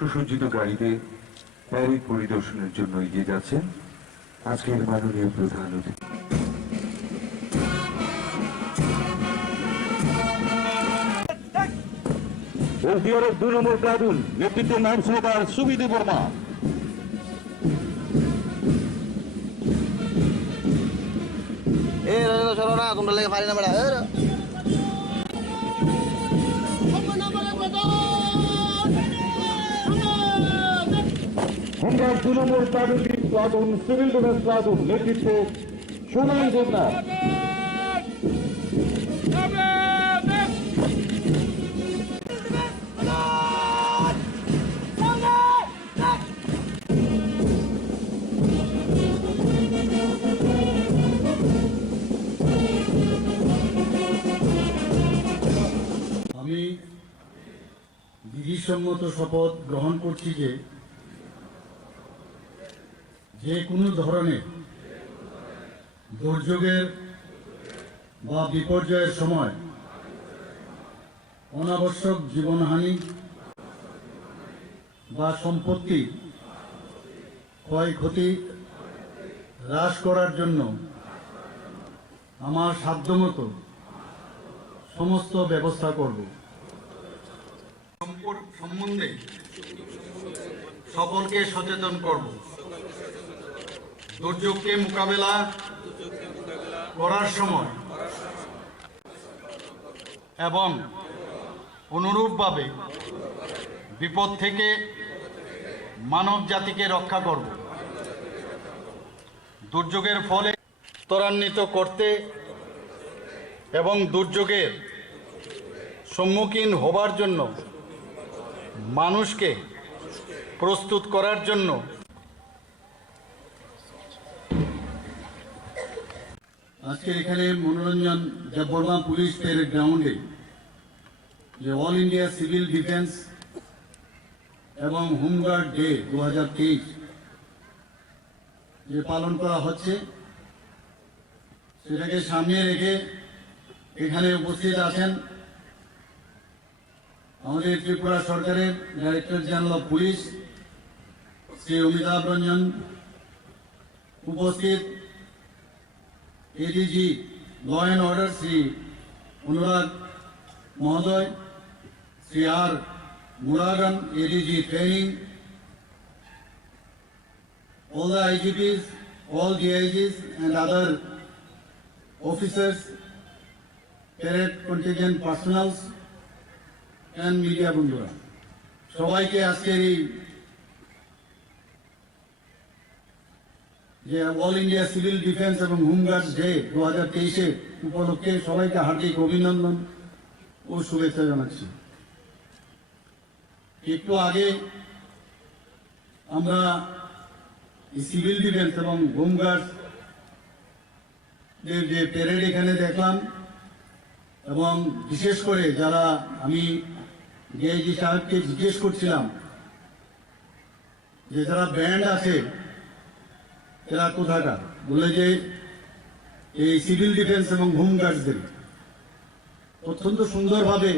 সুসজ্জিত গাড়িতে প্যারেড পরিদর্শনের জন্য এগিয়ে যাচ্ছেন আজকের মাননীয় প্রধান অতিথি। এলটিআরের 2 নম্বর প্লাটুন নেতৃত্বে নাম সহকার সুবিধি বর্মা। চলো না তোমরা লেগে পারি না বেড়া হোমগার্ড 2 নম্বর প্লাটুন সিভিল ডিফেন্স প্লাটুন নেতৃত্বে সুমন দেবনাথ। আমি বিধিসম্মত শপথ গ্রহণ করছি যে কোনো ধরনের দুর্যোগের বা বিপর্যয়ের সময় অনাবশ্যক জীবনহানি বা সম্পত্তি ক্ষয়ক্ষতি হ্রাস করার জন্য আমার সাধ্যমতো সমস্ত ব্যবস্থা করব। সম্বন্ধে সকলকে সচেতন করব। দুর্যোগকে মোকাবেলা করার সময় এবং অনুরূপভাবে বিপদ থেকে মানব জাতিকে রক্ষা করব। দুর্যোগের ফলে ত্বরান্বিত করতে এবং দুর্যোগের সম্মুখীন হবার জন্য মানুষকে প্রস্তুত করার জন্য আজকে এখানে মনোরঞ্জন বর্মা পুলিশ প্যারেড গ্রাউন্ডে যে অল ইন্ডিয়া সিভিল ডিফেন্স এবং হোমগার্ড ডে 2023 যে পালন করা হচ্ছে সেটাকে সামনে রেখে এখানে উপস্থিত আছেন আমাদের ত্রিপুরা সরকারের director general of police Shri Amitabh Ranjan, উপস্থিত ADG law and order Shri Anurag মহোদয়, Shri R Muragan ADG training, all the IGPs, all DIGs and other officers, parade contingent personnel and media বন্ধুরা, সবাইকে আজকের এই যে অল ইন্ডিয়া সিভিল ডিফেন্স এবং হোমগার্ড ডে 2023 উপলক্ষে সবাইকে হার্দিক অভিনন্দন ও শুভেচ্ছা জানাচ্ছি। একটু আগে আমরা সিভিল ডিফেন্স এবং হোমগার্ড যে প্যারেড এখানে দেখলাম এবং বিশেষ করে যারা আমি ডিআইজি সাহেবকে জিজ্ঞেস করছিলাম যে যারা ব্যান্ড আছে এরা কোথাকার, বলে যে এই সিভিল ডিফেন্স এবং হোমগার্ডদের অত্যন্ত সুন্দরভাবে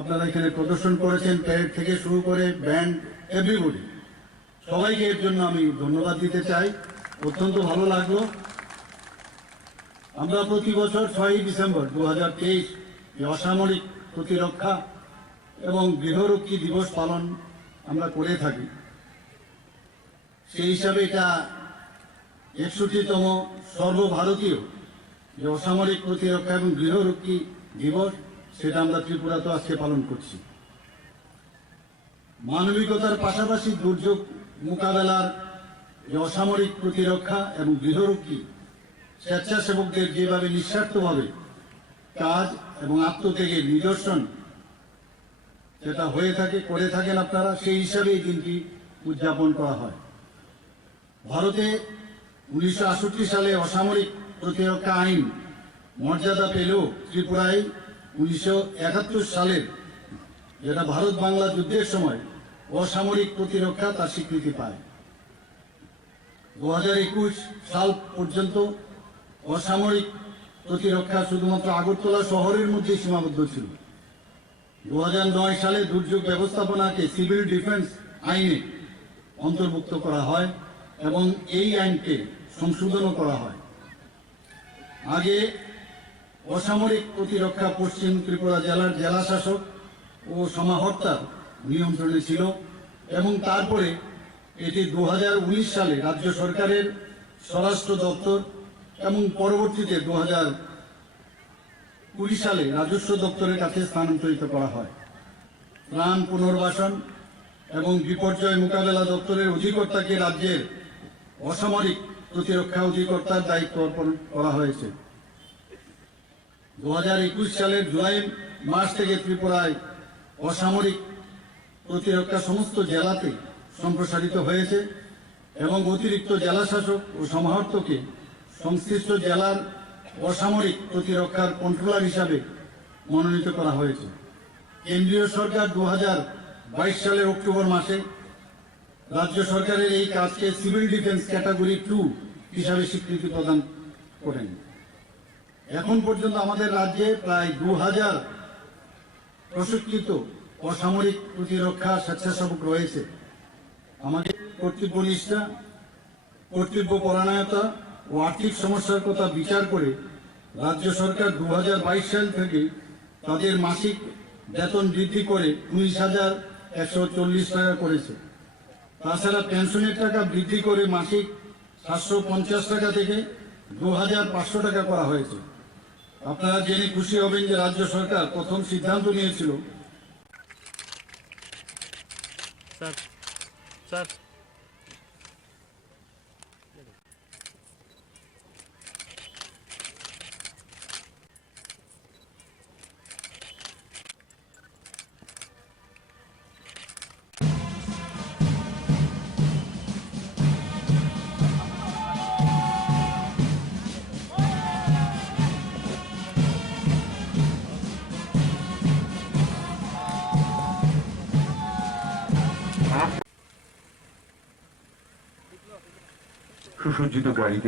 আপনারা এখানে প্রদর্শন করেছেন, প্যারেড থেকে শুরু করে ব্যান্ড এভরিবডি, সবাইকে এর জন্য আমি ধন্যবাদ দিতে চাই। অত্যন্ত ভালো লাগলো। আমরা প্রতি বছর 6ই ডিসেম্বর 2023 অসামরিক প্রতিরক্ষা এবং গৃহরক্ষী দিবস পালন আমরা করে থাকি। সেই হিসাবে এটা 61তম সর্বভারতীয় যে অসামরিক প্রতিরক্ষা এবং গৃহরক্ষী দিবস, সেটা আমরা ত্রিপুরাতে আজকে পালন করছি। মানবিকতার পাশাপাশি দুর্যোগ মোকাবেলার যে অসামরিক প্রতিরক্ষা এবং গৃহরক্ষী স্বেচ্ছাসেবকদের যেভাবে নিঃস্বার্থভাবে কাজ এবং আত্মত্যাগের নিদর্শন যেটা হয়ে থাকে, করে থাকেন আপনারা, সেই হিসাবে এই দিনটি উদযাপন করা হয়। ভারতে 1968 সালে অসামরিক প্রতিরক্ষা আইন মর্যাদা পেলেও ত্রিপুরায় 1971 সালের যেটা ভারত বাংলা যুদ্ধের সময় অসামরিক প্রতিরক্ষা তার স্বীকৃতি পায়। 2021 সাল পর্যন্ত অসামরিক প্রতিরক্ষা শুধুমাত্র আগরতলা শহরের মধ্যে সীমাবদ্ধ ছিল। 2009 সালে দুর্যোগ ব্যবস্থাপনাকে সিভিল ডিফেন্স আইনে অন্তর্ভুক্ত করা হয় এবং এই আইনকে সংশোধনও করা হয়। আগে অসামরিক প্রতিরক্ষা পশ্চিম ত্রিপুরা জেলার জেলা শাসক ও সমাহর্তার নিয়ন্ত্রণে ছিল এবং তারপরে এটি 2019 সালে রাজ্য সরকারের স্বরাষ্ট্র দপ্তর এবং পরবর্তীতে 2020 সালে রাজস্ব দপ্তরের কাছে স্থানান্তরিত করা হয়। ত্রাণ পুনর্বাসন এবং বিপর্যয় মোকাবেলা দপ্তরের অধিকর্তাকে রাজ্যের অসামরিক প্রতিরক্ষা অধিকর্তার দায়িত্ব অর্পণ করা হয়েছে। 2021 সালের জুলাই মাস থেকে ত্রিপুরায় অসামরিক প্রতিরক্ষা সমস্ত জেলাতে সম্প্রসারিত হয়েছে এবং অতিরিক্ত জেলা শাসক ও সমাহর্তকে সংশ্লিষ্ট জেলার অসামরিক প্রতিরক্ষার কন্ট্রোলার হিসাবে মনোনীত করা হয়েছে। কেন্দ্রীয় সরকার 2022 সালের অক্টোবর মাসে রাজ্য সরকারের এই কাজকে সিভিল ডিফেন্স ক্যাটাগরি 2 হিসাবে স্বীকৃতি প্রদান করেন। এখন পর্যন্ত আমাদের রাজ্যে প্রায় 2000 প্রশিক্ষিত অসামরিক প্রতিরক্ষা স্বেচ্ছাসেবক রয়েছে। আমাদের কর্তব্যনিষ্ঠা, কর্তব্যপরায়ণতা ও আর্থিক সমস্যার কথা বিচার করে রাজ্য সরকার 2022 সাল থেকে তাদের মাসিক বেতন বৃদ্ধি করে 19,140 টাকা করেছে। তাছাড়া পেনশনের টাকা বৃদ্ধি করে মাসিক 750 টাকা থেকে 2,500 টাকা করা হয়েছে। আপনারা জেনে খুশি হবেন যে রাজ্য সরকার প্রথম সিদ্ধান্ত নিয়েছিল স্যার সুসজ্জিত গাড়িতে